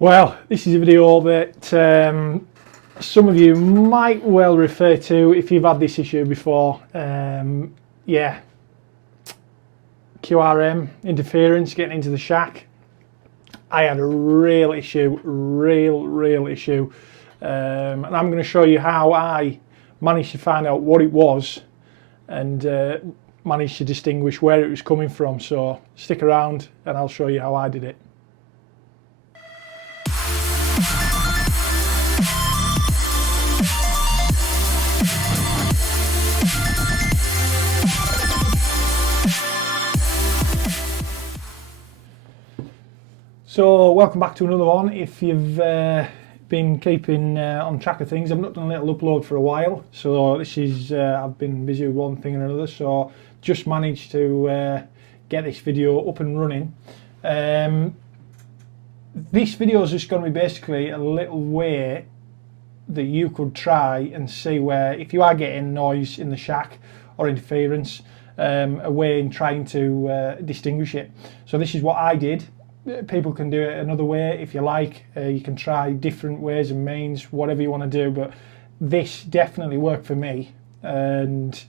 Well, this is a video that some of you might well refer to if you've had this issue before. Yeah, QRM, interference, getting into the shack. I had a real issue, real issue. And I'm going to show you how I managed to find out what it was and managed to distinguish where it was coming from. So stick around and I'll show you how I did it. So welcome back to another one. If you've been keeping on track of things, I've not done a little upload for a while, so this is I've been busy with one thing and another, so just managed to get this video up and running. This video is just going to be basically a little way that you could try and see where, if you are getting noise in the shack or interference, a way in trying to distinguish it. So this is what I did. People can do it another way if you like. You can try different ways and means, whatever you want to do, but this definitely worked for me, and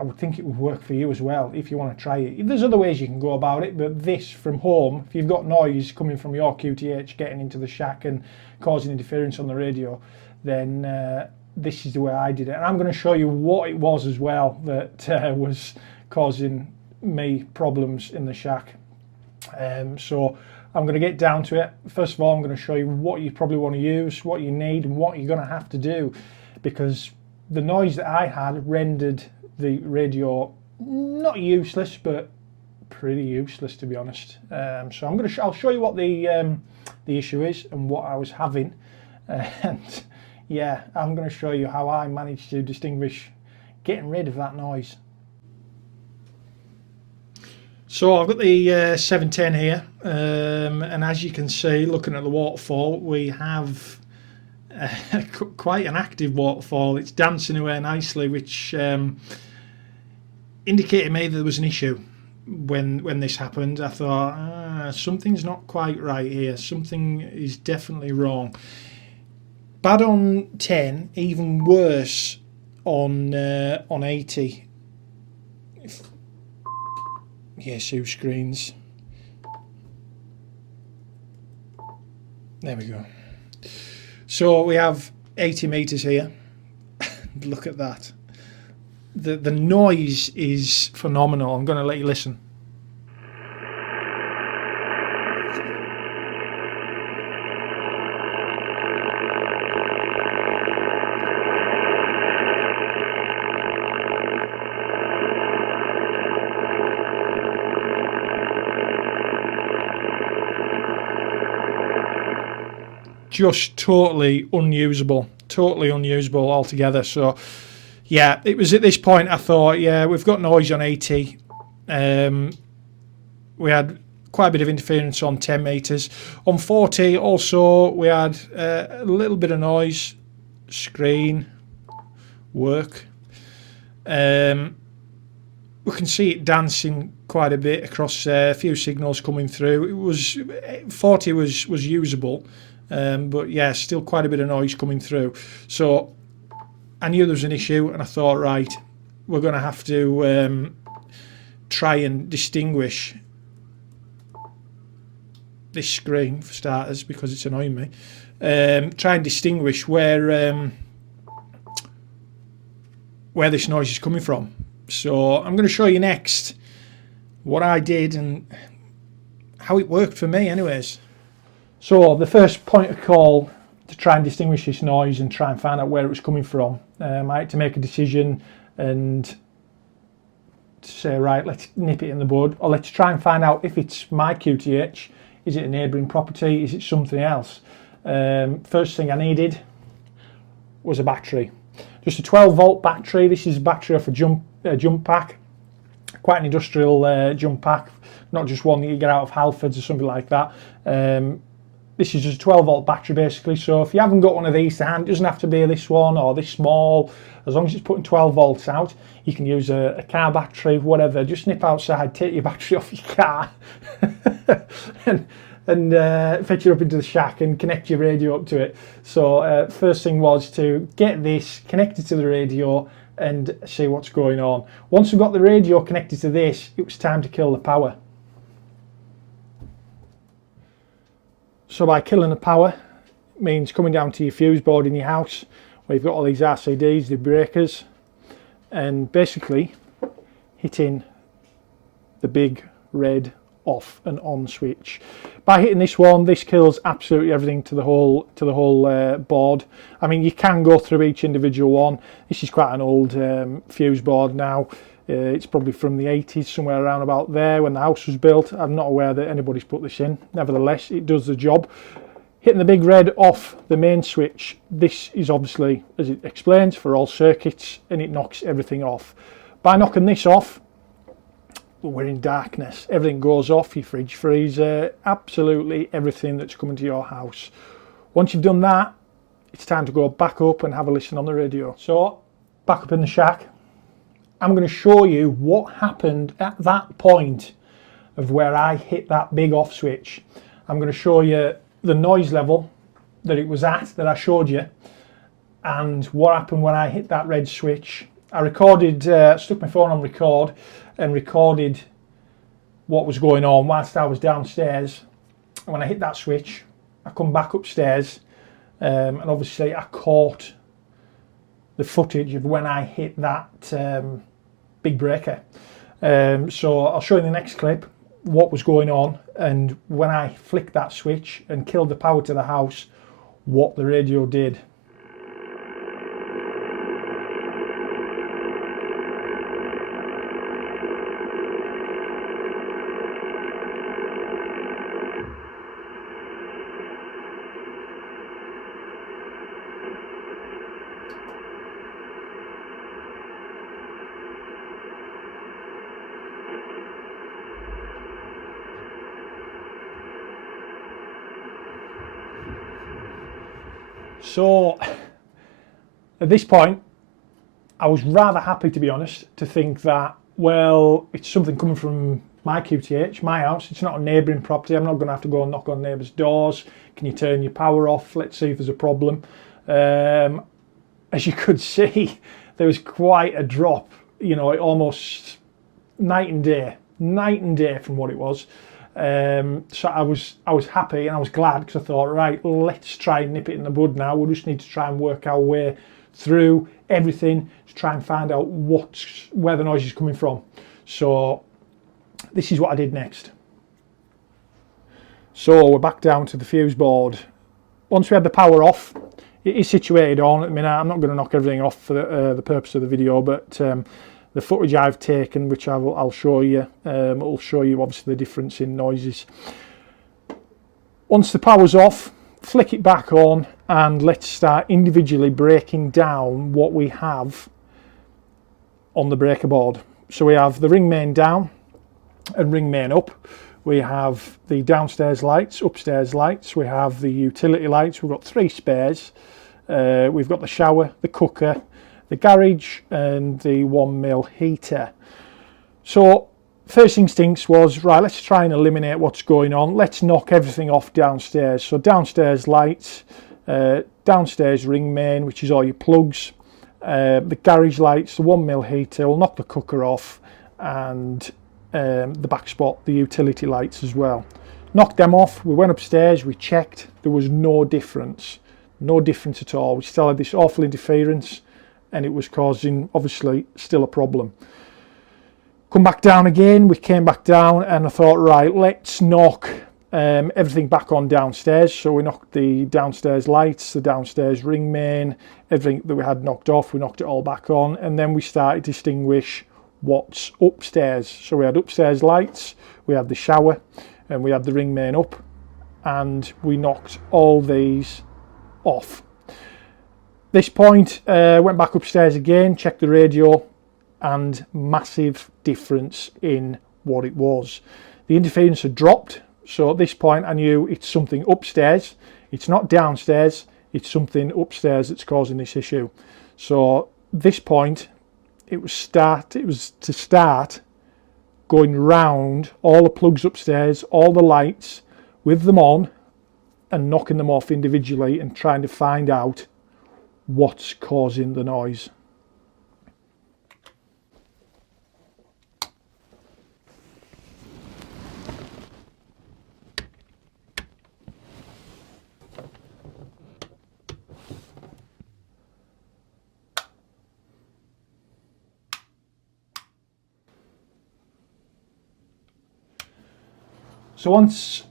I would think it would work for you as well if you want to try it. There's other ways you can go about it, but this from home, if you've got noise coming from your QTH getting into the shack and causing interference on the radio, then this is the way I did it. And I'm going to show you what it was as well that was causing me problems in the shack. So I'm going to get down to it. First of all, I'm going to show you what you probably want to use, what you need, and what you're going to have to do, because the noise that I had rendered the radio not useless, but pretty useless, to be honest. So I'll show you what the issue is and what I was having, and yeah, I'm going to show you how I managed to distinguish getting rid of that noise. So I've got the 710 here, and as you can see, looking at the waterfall, we have quite an active waterfall. It's dancing away nicely, which indicated me that there was an issue when this happened. I thought, something's not quite right here. Something is definitely wrong. Bad on 10, even worse on 80. YAESU screens. There we go. So we have 80 meters here. Look at that. The noise is phenomenal. I'm going to let you listen. Just totally unusable altogether. So yeah, it was at this point I thought, yeah, we've got noise on 80. We had quite a bit of interference on 10 meters. On 40 also we had a little bit of noise. Screen work. We can see it dancing quite a bit across a few signals coming through. It was 40 was usable. But yeah, still quite a bit of noise coming through. So I knew there was an issue, and I thought, right, we're going to have to try and distinguish this screen for starters, because it's annoying me. Try and distinguish where this noise is coming from. So I'm going to show you next what I did and how it worked for me anyways. So the first point of call to try and distinguish this noise and try and find out where it was coming from, I had to make a decision and say, right, let's nip it in the bud, or let's try and find out if it's my QTH, is it a neighbouring property, is it something else. First thing I needed was a battery. Just a 12-volt battery. This is a battery off a jump pack, quite an industrial jump pack, not just one that you get out of Halfords or something like that. This is just a 12-volt battery basically, so if you haven't got one of these to hand, it doesn't have to be this one or this small. As long as it's putting 12 volts out, you can use a car battery, whatever. Just nip outside, take your battery off your car and and fetch it up into the shack and connect your radio up to it. So first thing was to get this connected to the radio and see what's going on. Once we got the radio connected to this, it was time to kill the power. So by killing the power, it means coming down to your fuse board in your house, where you've got all these RCDs, the breakers, and basically hitting the big red off and on switch. By hitting this one, this kills absolutely everything to the whole board. I mean, you can go through each individual one. This is quite an old fuse board now. It's probably from the 80s, somewhere around about there when the house was built. I'm not aware that anybody's put this in. Nevertheless, it does the job. Hitting the big red off the main switch, this is obviously, as it explains, for all circuits, and it knocks everything off. By knocking this off, we're in darkness. Everything goes off, your fridge, freezer, absolutely everything that's coming to your house. Once you've done that, it's time to go back up and have a listen on the radio. So, back up in the shack, I'm going to show you what happened at that point of where I hit that big off switch. I'm going to show you the noise level that it was at, that I showed you, and what happened when I hit that red switch. I recorded, stuck my phone on record and recorded what was going on whilst I was downstairs. And when I hit that switch, I come back upstairs, and obviously I caught the footage of when I hit that big breaker. So I'll show you in the next clip what was going on, and when I flicked that switch and killed the power to the house, what the radio did. So at this point, I was rather happy, to be honest, to think that, well, it's something coming from my QTH, my house. It's not a neighbouring property. I'm not going to have to go and knock on neighbours' doors. Can you turn your power off? Let's see if there's a problem. As you could see, there was quite a drop, you know, almost night and day from what it was. So I was happy and I was glad, because I thought, right, let's try and nip it in the bud now. We just need to try and work our way through everything to try and find out where the noise is coming from. So this is what I did next. So we're back down to the fuse board. Once we had the power off, it is situated on. I mean, I'm not going to knock everything off for the purpose of the video, but the footage I've taken, which I'll show you, will show you obviously the difference in noises. Once the power's off, flick it back on, and let's start individually breaking down what we have on the breaker board. So we have the ring main down and ring main up. We have the downstairs lights, upstairs lights. We have the utility lights. We've got 3 spares. We've got the shower, the cooker, the garage, and the 1mm heater. So first instincts was, right, let's try and eliminate what's going on. Let's knock everything off downstairs. So downstairs lights, downstairs ring main, which is all your plugs, the garage lights, the 1mm heater. We'll knock the cooker off, and the back spot, the utility lights as well. Knocked them off. We went upstairs, we checked. There was no difference at all. We still had this awful interference, and it was causing, obviously, still a problem. Come back down again. We came back down, and I thought, right, let's knock everything back on downstairs. So we knocked the downstairs lights, the downstairs ring main, everything that we had knocked off, we knocked it all back on, and then we started to distinguish what's upstairs. So we had upstairs lights, we had the shower, and we had the ring main up, and we knocked all these off. This point, went back upstairs again, checked the radio, and massive difference in what it was. The interference had dropped, so at this point I knew it's something upstairs. It's not downstairs, it's something upstairs that's causing this issue. So this point, it was to start going round all the plugs upstairs, all the lights, with them on and knocking them off individually and trying to find out what's causing the noise. So once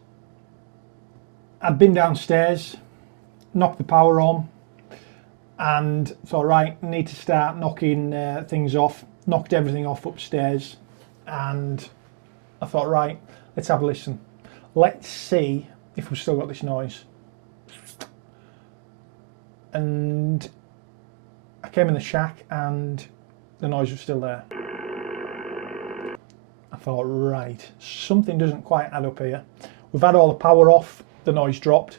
I'd been downstairs, knocked the power on, and thought, right, I need to start knocking things off. Knocked everything off upstairs, and I thought, right, let's have a listen. Let's see if we've still got this noise. And I came in the shack and the noise was still there. I thought, right, something doesn't quite add up here. We've had all the power off, the noise dropped.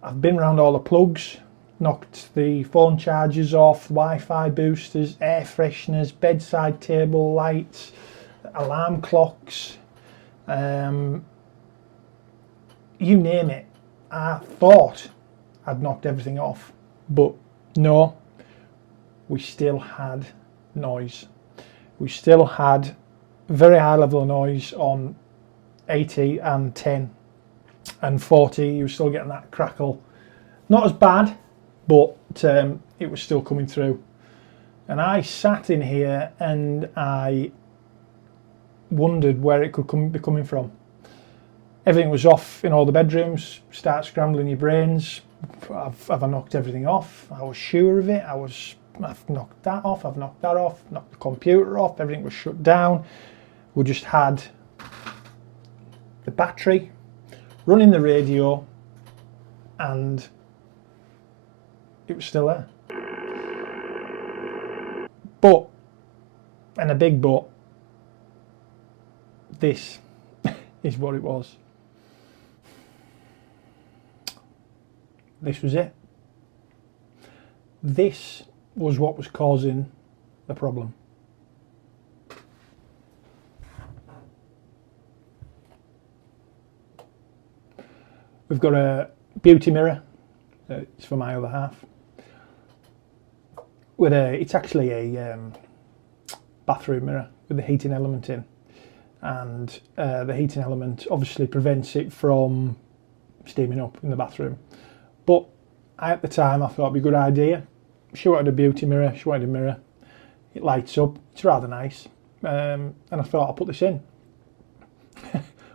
I've been around all the plugs, knocked the phone chargers off, Wi-Fi boosters, air fresheners, bedside table lights, alarm clocks, you name it. I thought I'd knocked everything off, but no, we still had noise. We still had very high level of noise on 80 and 10 and 40. You were still getting that crackle. Not as bad, but it was still coming through. And I sat in here and I wondered where it could be coming from. Everything was off in all the bedrooms. Start scrambling your brains. Have I knocked everything off? I was sure of it. I've knocked that off. I've knocked that off. Knocked the computer off. Everything was shut down. We just had the battery, running the radio, and it was still there. But, and a big but, this is what it was. This was it. This was what was causing the problem. We've got a beauty mirror. It's for my other half. It's actually a bathroom mirror with the heating element in, and the heating element obviously prevents it from steaming up in the bathroom. But at the time I thought it'd be a good idea. She wanted a beauty mirror. She wanted a mirror. It lights up. It's rather nice, and I thought I'll put this in.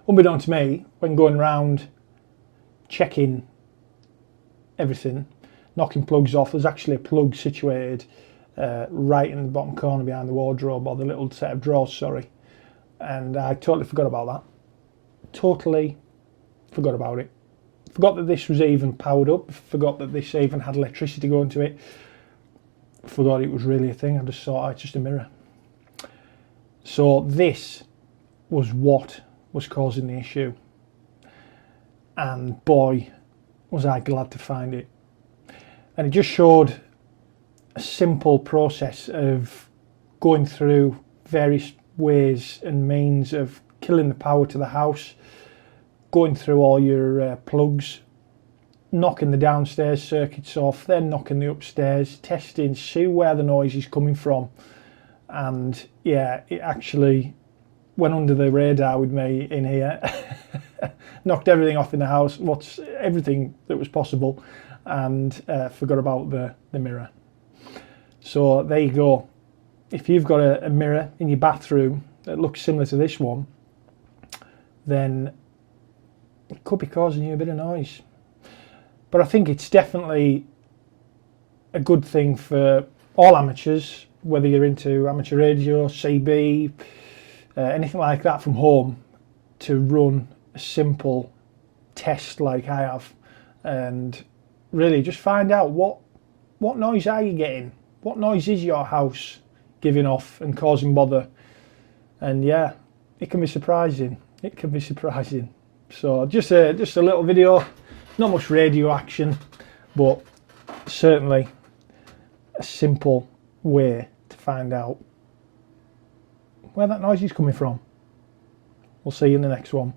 Unbeknown to me, when going around checking everything, knocking plugs off, there's actually a plug situated right in the bottom corner behind the wardrobe, or the little set of drawers, sorry. And I totally forgot about that. Totally forgot about it. Forgot that this was even powered up. Forgot that this even had electricity going to it. Forgot it was really a thing. I just thought, oh, it's just a mirror. So this was what was causing the issue. And boy, was I glad to find it. And it just showed a simple process of going through various ways and means of killing the power to the house, going through all your plugs, knocking the downstairs circuits off, then knocking the upstairs, testing, see where the noise is coming from. And yeah, it actually went under the radar with me in here. Knocked everything off in the house, everything that was possible, and forgot about the mirror. So there you go. If you've got a mirror in your bathroom that looks similar to this one, then it could be causing you a bit of noise. But I think it's definitely a good thing for all amateurs, whether you're into amateur radio, CB, anything like that from home, to run a simple test like I have, and really just find out what noise are you getting, what noise is your house giving off and causing bother. And yeah, it can be surprising. It can be surprising. So just a little video, not much radio action, but certainly a simple way to find out where that noise is coming from. We'll see you in the next one.